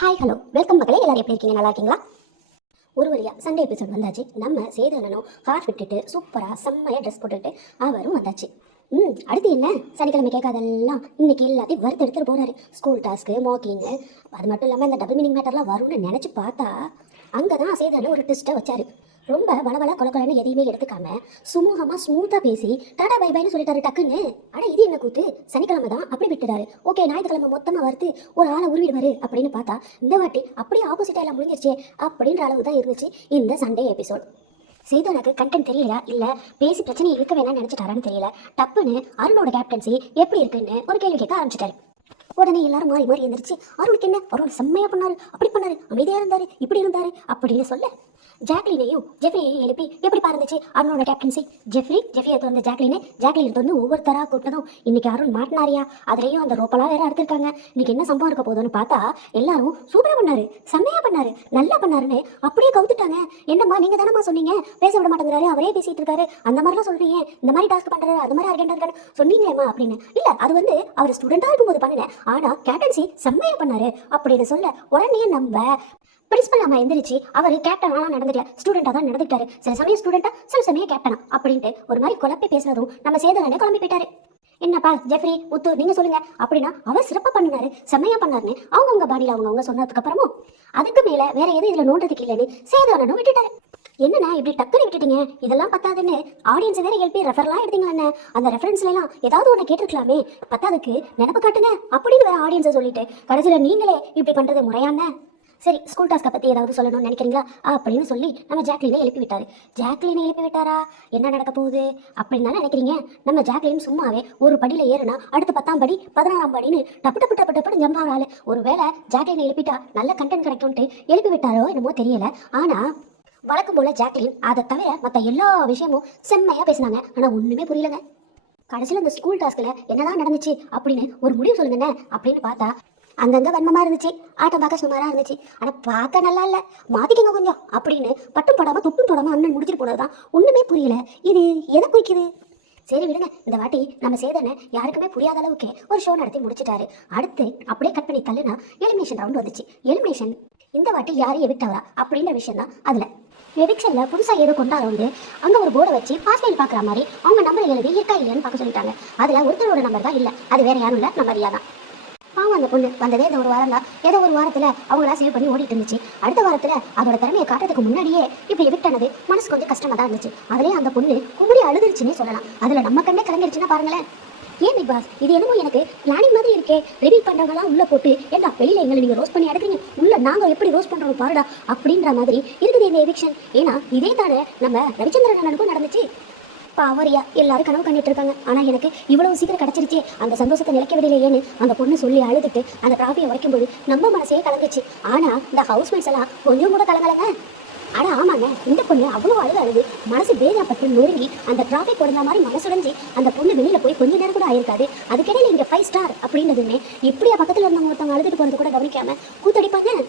Hi hello welcome மக்களே, எல்லாரும் எப்படி இருக்கீங்க? நல்லா இருக்கீங்களா? ஒரு வழியா சண்டே எபிசோட் வந்தாச்சு. நம்ம சேதுவண்ணனும் கார் விட்டுட்டு சூப்பராக செம்மையாக ட்ரெஸ் போட்டுட்டு அவரும் வந்தாச்சு. அடுத்து என்ன? சனிக்கிழமை கேட்காதெல்லாம் இன்னைக்கு எல்லாத்தையும் வறுத்து எடுத்துகிட்டு போகிறாரு. ஸ்கூல் டாஸ்க்கு, மாக்கிங்கு, அது மட்டும் இல்லாமல் இந்த டபுள் மீனிங் மேட்டர்லாம் வரும்னு நினச்சி பார்த்தா அங்கே தான் சேதுவண்ணன் ஒரு ட்விஸ்ட்டை வச்சாரு. ரொம்ப வளவள கொலன்னு எதையுமே எடுத்துக்காம சுமூகமா ஸ்மூத்தா பேசி டாடா பை பைன்னு சொல்லிட்டாரு டக்குன்னு. ஆனா இது என்ன கூத்து? சனிக்கிழமை தான் அப்படி விட்டுறாரு. ஓகே, ஞாயிற்றுக்கிழமை மொத்தமா வறுத்து ஒரு ஆளை உருவிடுவாரு அப்படின்னு பார்த்தா இந்த வாட்டி அப்படியே ஆப்போசிட்டா எல்லாம் முடிஞ்சிருச்சே அப்படின்ற அளவு தான் இருந்துச்சு இந்த சண்டே எபிசோட். சேதுவனுக்கு கண்டென்ட் தெரியலையா இல்ல பேசி பிரச்சனை இருக்க வேணாம்னு நினைச்சிட்டாரான்னு தெரியல. டப்புன்னு அருணோட கேப்டன்சி எப்படி இருக்குன்னு ஒரு கேள்வி கேட்க ஆரம்பிச்சிட்டாரு. உடனே எல்லாரும் மாறி மாறி எந்திரிச்சு அருணுக்கு என்ன, அருண் செம்மையா பண்ணாரு, அப்படி பண்ணாரு, அமைதியா இருந்தாரு, இப்படி இருந்தாரு அப்படின்னு சொல்ல ஜாக்லினையும் ஜெஃப்ரியையும் எழுப்பி எப்படி பாருந்துச்சு அருணோட கேப்டன்சி. ஜெஃப்ரியை வந்து ஜாக்லின் வந்து ஒவ்வொருத்தரா கூட்டதும் இன்னைக்கு அருண் மாட்டினாரியா, அதுலேயும் அந்த ரோப்பெல்லாம் வேற எடுத்திருக்காங்க, இன்னைக்கு என்ன சம்பவம் இருக்க போதுன்னு பார்த்தா எல்லாரும் சூப்பரா பண்ணாரு, செம்மையா பண்ணாரு, நல்லா பண்ணாருன்னு அப்படியே கவுத்துட்டாங்க. என்னம்மா நீங்க தானம்மா சொன்னீங்க பேச விட மாட்டேங்கிறாரு, அவரே பேசிட்டு இருக்காரு, அந்த மாதிரிலாம் சொல்றீங்க, இந்த மாதிரி டாஸ்க் பண்றாரு, அது மாதிரி அர்ஜென்டா இருக்காரு சொன்னீங்களேம்மா அப்படின்னு. இல்ல அது வந்து அவர் ஸ்டூடெண்டா இருக்கும்போது பண்ணினேன், ஆனா கேப்டன்சி செம்மையா பண்ணாரு அப்படின்னு சொல்ல உடனே நம்ம பிரின்சிபல் அம்மா எந்திரிச்சு அவர் கேப்டனாலாம் நடந்துக்கல, ஸ்டூடெண்டா தான் நடந்துட்டாரு, சில சமயம் ஸ்டூடெண்டா சில சமயம் கேப்டனா அப்படின்ட்டு ஒரு மாதிரி குழப்பி பேசுறதும் நம்ம சேதுவண்ணனே குழம்பி போயிட்டாரு. என்னப்பா ஜெஃப்ரி முத்து நீங்க சொல்லுங்க அப்படின்னா அவர் சிறப்பா பண்ணினாரு, செம்மையா பண்ணாருன்னு அவங்கவுங்க பாடியில் அவங்கவுங்க சொன்னதுக்கு அப்புறமும் அதுக்கு மேல வேற எதுவும் இதுல நோண்டதுக்கு இல்லைன்னு சேதுவண்ணனும் விட்டுட்டாரு. என்னண்ணா இப்படி டக்குன்னு விட்டுட்டீங்க, இதெல்லாம் பத்தாதுன்னு ஆடியன்ஸ் வேற எழுப்பி ரெஃபர்லாம் எடுத்தீங்களா, அந்த ரெஃபரன்ஸ்ல எல்லாம் ஏதாவது ஒன்று கேட்டிருக்கலாமே, பத்தாதுக்கு நினப்பு காட்டுங்க அப்படின்னு வேற ஆடியன்ஸை சொல்லிட்டு கடைசியில் நீங்களே இப்படி பண்றது முறையான. சரி, ஸ்கூல் டாஸ்க்கை பற்றி ஏதாவது சொல்லணும்னு நினைக்கிறீங்களா அப்படின்னு சொல்லி நம்ம ஜாக்லினை எழுப்பி விட்டாரு. ஜாக்லினை எழுப்பி விட்டாரா, என்ன நடக்க போகுது அப்படின்னு தானே நினைக்கிறீங்க? நம்ம ஜாக்லின் சும்மாவே ஒரு படியில் ஏறுனா அடுத்து 10ஆம் படி 16ஆம் படின்னு டப்பு டப்பு டப்பு டப்புன்னு ஜம்ப் ஆகிறாள். ஒரு வேளை ஜாக்லினை எழுப்பிட்டா நல்ல கண்டென்ட் கிடைக்கும்ட்டு எழுப்பி விட்டாரோ என்னமோ தெரியல. ஆனால் வழக்கம் போல ஜாக்லின் அதை தவிர மற்ற எல்லா விஷயமும் செம்மையாக பேசினாங்க. ஆனால் ஒன்றுமே புரியலங்க. கடைசியில் இந்த ஸ்கூல் டாஸ்கில் என்னதான் நடந்துச்சு அப்படின்னு ஒரு முடிவு சொல்லுங்கண்ணே அப்படின்னு பார்த்தா அங்கங்கே வன்மமாக இருந்துச்சு, ஆட்டம் பார்க்க சுமாராக இருந்துச்சு, ஆனால் பார்க்க நல்லா இல்லை, மாற்றிக்கங்க கொஞ்சம் அப்படின்னு பட்டும் போடாமல் துப்பும் போடாமல் அண்ணன் முடிச்சுட்டு போனது தான் ஒன்றுமே புரியல. இது எதை குறிக்குது? சரி விடுங்க, இந்த வாட்டி நம்ம சேதனை யாருக்குமே புரியாத அளவுக்கு ஒரு ஷோ நடத்தி முடிச்சிட்டாரு. அடுத்து அப்படியே கட் பண்ணி தள்ளுனா எலிமினேஷன் ரவுண்ட் வந்துச்சு. எலிமினேஷன் இந்த வாட்டி யாரும் எவிக்ட் ஆகிறா அப்படின்ற விஷயம் தான். அதில் எவிக்ஷன்ல புதுசாக ஏதோ கொண்டாடுறது அங்கே ஒரு போர்டை வச்சு பாஸ்வேர்ட் பார்க்குற மாதிரி அவங்க நம்பர் எழுதி இருக்கா இல்லையான்னு பார்க்க சொல்லிட்டாங்க. அதில் ஒருத்தரோட நம்பர் தான் இல்லை, அது வேற யாரும் இல்லை, நம்ம ரியா தான். பாவம் அந்த பொண்ணு வந்ததே இந்த ஒரு வாரம் தான், ஏதோ ஒரு வாரத்தில் அவங்களா சேவ் பண்ணி ஓடிட்டு இருந்துச்சு. அடுத்த வாரத்தில் அதோட திறமையை காட்டுறதுக்கு முன்னாடியே இப்படி எவிக்ட் ஆனது மனசு கொஞ்சம் கஷ்டமாக தான் இருந்துச்சு. அதுலேயே அந்த பொண்ணு கும்படி அழுதுருச்சுன்னே சொல்லலாம். அதில் நம்ம கண்ணே கலங்கிடுச்சுன்னா பாருங்களேன். ஏன் பிக் பாஸ் இது என்னமோ எனக்கு பிளானிங் மாதிரி இருக்கே, ரிவீல் பண்ணுறவங்களாம் உள்ளே போட்டு ஏண்டா வெளியில் எங்களை நீங்கள் ரோஸ் பண்ணி அடைக்கிறீங்க, உள்ள நாங்கள் எப்படி ரோஸ் பண்ணுறோம் பாருடா அப்படின்ற மாதிரி இருக்குது இந்த எவிக்ஷன். ஏன்னா இதே தானே நம்ம ரவிச்சந்திரன் அண்ணனுக்கும் நடந்துச்சு. பாவரியா எல்லாரும் கனவு கண்டுட்டு இருக்காங்க, ஆனால் எனக்கு இவ்வளவு சீக்கிரம் கிடச்சிருச்சே, அந்த சந்தோஷத்தை நிலைக்க விடலையேன்னு அந்த பொண்ணு சொல்லி அழுதுட்டு அந்த டிராஃபியை உடைக்கும்போது நம்ம மனசே கலந்துச்சு. ஆனால் இந்த ஹவுஸ்மேட்ஸ் எல்லாம் கொஞ்சம் கூட கலங்கலங்க. ஆனால் ஆமாங்க, இந்த பொண்ணு அவ்வளோ அழுது மனசு வேதப்பட்டு நொறுங்கி அந்த டிராஃபிக் உடஞ்ச மாதிரி மனசுடைஞ்சி அந்த பொண்ணு வெளியில் போய் கொஞ்ச நேரம் கூட ஆயிருக்காது. அதுக்கிடையில் இங்கே 5 ஸ்டார் அப்படின்றதுமே இப்படியா பக்கத்தில் இருந்தவங்க ஒருத்தவங்க அழுதுட்டு போகிறது கூட கவனிக்காம கூத்தடிப்பாங்க.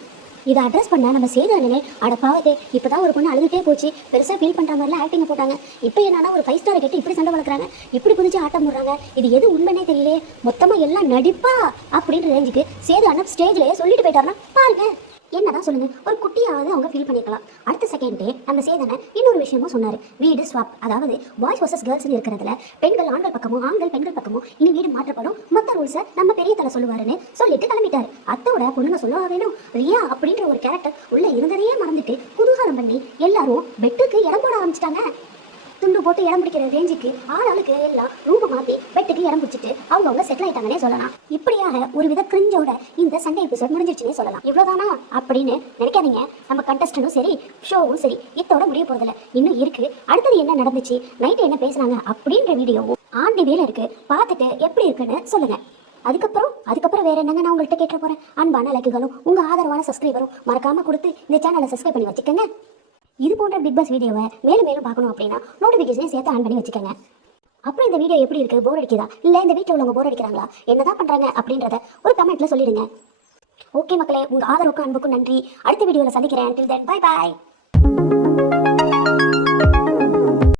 இதை அட்ரஸ் பண்ண நம்ம சேதுவண்ணனே அட பாவத்தே, இப்போதான் ஒரு பொண்ணு அழுதுட்டே போச்சு, பெருசாக ஃபீல் பண்ணுற மாதிரிலாம் ஆக்டிங்கை போட்டாங்க, இப்போ என்னன்னா ஒரு 5 ஸ்டாரை கேட்டு இப்படி சண்டை வளர்க்குறாங்க, இப்படி குதிச்சு ஆட்டம் போடுறாங்க, இது எது உண்மைன்னே தெரியலே, மொத்தமாக எல்லாம் நடிப்பா அப்படின்ற ரேஞ்சுக்கு சேது அண்ணன் ஸ்டேஜ்லேயே சொல்லிட்டு போயிட்டாருன்னா பாருங்க. என்னதான் சொல்லுங்க, ஒரு குட்டியாவது அவங்க ஃபீல் பண்ணிக்கலாம். அடுத்த செகண்டே நம்ம சேதனை இன்னொரு விஷயமும் சொன்னார், வீடு ஸ்வாப், அதாவது பாய்ஸ் வர்சஸ் கேர்ள்ஸ்னு இருக்கிறதுல பெண்கள் ஆண்கள் பக்கமும் ஆண்கள் பெண்கள் பக்கமும் இனி வீடு மாற்றப்படும், மற்ற ரூல்ஸை நம்ம பெரிய தலை சொல்லுவாருன்னு சொல்லிட்டு கிளம்பிட்டாரு. அத்தோட பொண்ணுங்க சொல்லவா வேணும், ரியா அப்படின்ற ஒரு கேரக்டர் உள்ள இருந்ததையே மறந்துட்டு குதூகலம் பண்ணி எல்லாரும் பெட்டுக்கு இடம் போட ஆரம்பிச்சிட்டாங்க. துண்டு போட்டு இடம் பிடிக்கிற ரேஞ்சுக்கு ஆளாளுக்கு எல்லாம் ரூமை மாற்றி பெட்டுக்கு இடம் பிடிச்சிட்டு அவங்கவுங்க செட்டில் ஆயிட்டாங்கன்னே சொல்லலாம். இப்படியாக ஒரு வித கிரிஞ்சோட இந்த சண்டே எபிசோட் முடிஞ்சிருச்சுன்னே சொல்லலாம். இவ்வளோதானா அப்படின்னு நினைக்காதீங்க. நம்ம கண்டஸ்டனும் சரி ஷோவும் சரி இத்தோட முடிய போறதில்ல, இன்னும் இருக்கு. அடுத்தது என்ன நடந்துச்சு, நைட்டு என்ன பேசுனாங்க அப்படின்ற வீடியோவும் ஆண்டி வேலை இருக்கு, பார்த்துட்டு எப்படி இருக்குன்னு சொல்லுங்க. அதுக்கப்புறம் வேற என்னங்க நான் உங்கள்கிட்ட கேட்க போறேன். அன்பான லைக்குகளும் உங்க ஆதரவான சப்ஸ்கிரைபரும் மறக்காம கொடுத்து இந்த சேனலை சப்ஸ்கிரைப் பண்ணி வச்சுக்கோங்க. இது போன்ற பிக் பாஸ் வீடியோவை மேலும் மேலும் பார்க்கணும் அப்படின்னா நோட்டிஃபிகேஷனை சேர்த்து ஆன் பண்ணி வச்சுக்கோங்க. அப்புறம் இந்த வீடியோ எப்படி இருக்கு, போர் அடிக்குதா, இல்லை இந்த வீட்டில் உள்ளவங்க போர் அடிக்கிறாங்களா, என்னதான் பண்றாங்க அப்படின்றத ஒரு கமெண்ட்ல சொல்லிடுங்க. ஓகே மக்களே, உங்க ஆதரவுக்கும் அன்புக்கும் நன்றி. அடுத்த வீடியோவில் சந்திக்கிறேன். Till then, bye bye.